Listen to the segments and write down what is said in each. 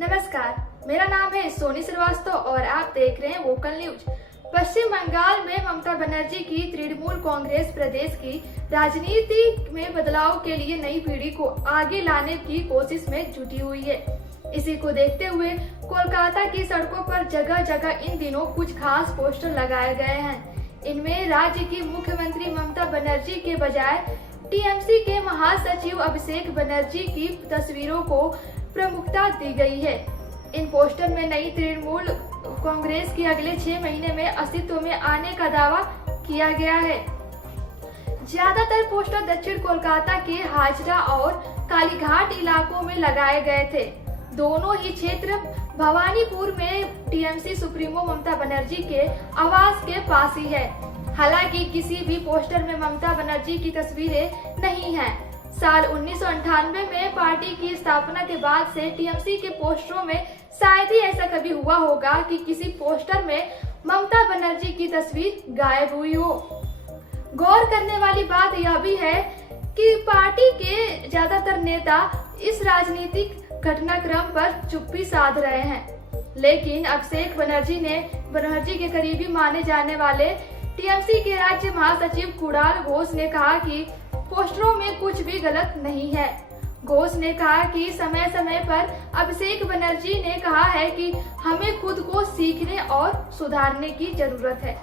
नमस्कार, मेरा नाम है सोनी श्रीवास्तव और आप देख रहे हैं वोकल न्यूज। पश्चिम बंगाल में ममता बनर्जी की तृणमूल कांग्रेस प्रदेश की राजनीति में बदलाव के लिए नई पीढ़ी को आगे लाने की कोशिश में जुटी हुई है। इसी को देखते हुए कोलकाता की सड़कों पर जगह जगह इन दिनों कुछ खास पोस्टर लगाए गए हैं। इनमें राज्य की मुख्यमंत्री ममता बनर्जी के बजाय टीएमसी के महासचिव अभिषेक बनर्जी की तस्वीरों को प्रमुखता दी गई है। इन पोस्टर में नई तृणमूल कांग्रेस की अगले 6 महीने में अस्तित्व में आने का दावा किया गया है। ज्यादातर पोस्टर दक्षिण कोलकाता के हाजरा और कालीघाट इलाकों में लगाए गए थे। दोनों ही क्षेत्र भवानीपुर में टीएमसी सुप्रीमो ममता बनर्जी के आवास के पास ही है। हालांकि किसी भी पोस्टर में ममता बनर्जी की तस्वीरें नहीं हैं। साल 1998 में पार्टी की स्थापना के बाद से टीएमसी के पोस्टरों में शायद ही ऐसा कभी हुआ होगा कि किसी पोस्टर में ममता बनर्जी की तस्वीर गायब हुई हो। गौर करने वाली बात यह भी है कि पार्टी के ज्यादातर नेता इस राजनीतिक घटनाक्रम पर चुप्पी साध रहे हैं, लेकिन अभिषेक बनर्जी के करीबी माने जाने वाले टीएमसी के राज्य महासचिव कुणाल घोष ने कहा कि पोस्टरों में कुछ भी गलत नहीं है। घोष ने कहा कि समय समय पर अभिषेक बनर्जी ने कहा है कि हमें खुद को सीखने और सुधारने की जरूरत है।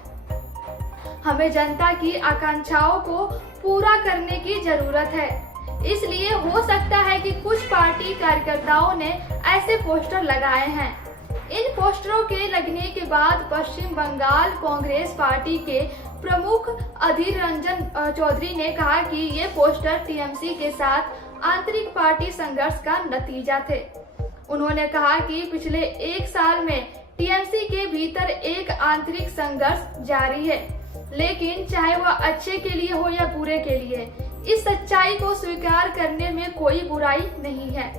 हमें जनता की आकांक्षाओं को पूरा करने की जरूरत है। इसलिए हो सकता है कि कुछ पार्टी कार्यकर्ताओं ने ऐसे पोस्टर लगाए हैं। इन पोस्टरों के लगने के बाद पश्चिम बंगाल कांग्रेस पार्टी के प्रमुख अधीर रंजन चौधरी ने कहा कि ये पोस्टर टीएमसी के साथ आंतरिक पार्टी संघर्ष का नतीजा थे। उन्होंने कहा कि पिछले 1 साल में टीएमसी के भीतर एक आंतरिक संघर्ष जारी है, लेकिन चाहे वह अच्छे के लिए हो या बुरे के लिए, इस सच्चाई को स्वीकार करने में कोई बुराई नहीं है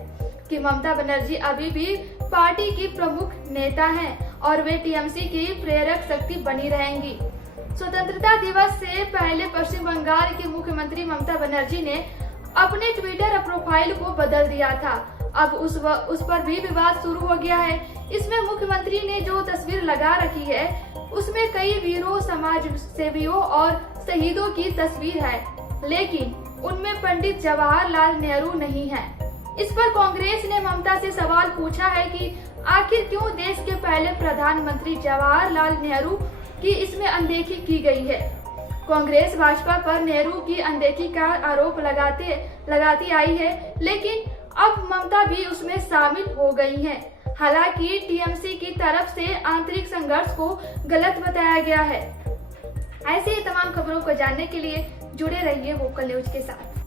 कि ममता बनर्जी अभी भी पार्टी की प्रमुख नेता हैं और वे टीएमसी की प्रेरक शक्ति बनी रहेंगी। स्वतंत्रता दिवस से पहले पश्चिम बंगाल की मुख्यमंत्री ममता बनर्जी ने अपने ट्विटर प्रोफाइल को बदल दिया था। अब उस पर भी विवाद शुरू हो गया है। इसमें मुख्यमंत्री ने जो तस्वीर लगा रखी है उसमें कई वीरों, समाज सेवियों और शहीदों की तस्वीर है, लेकिन उनमें पंडित जवाहरलाल नेहरू नहीं है। इस पर कांग्रेस ने ममता से सवाल पूछा है कि आखिर क्यों देश के पहले प्रधानमंत्री जवाहरलाल नेहरू की इसमें अनदेखी की गई है। कांग्रेस भाजपा पर नेहरू की अनदेखी का आरोप लगाती आई है, लेकिन अब ममता भी उसमें शामिल हो गई हैं। हालांकि टीएमसी की तरफ से आंतरिक संघर्ष को गलत बताया गया है। ऐसे ही तमाम खबरों को जानने के लिए जुड़े रहिए वोकल न्यूज के साथ।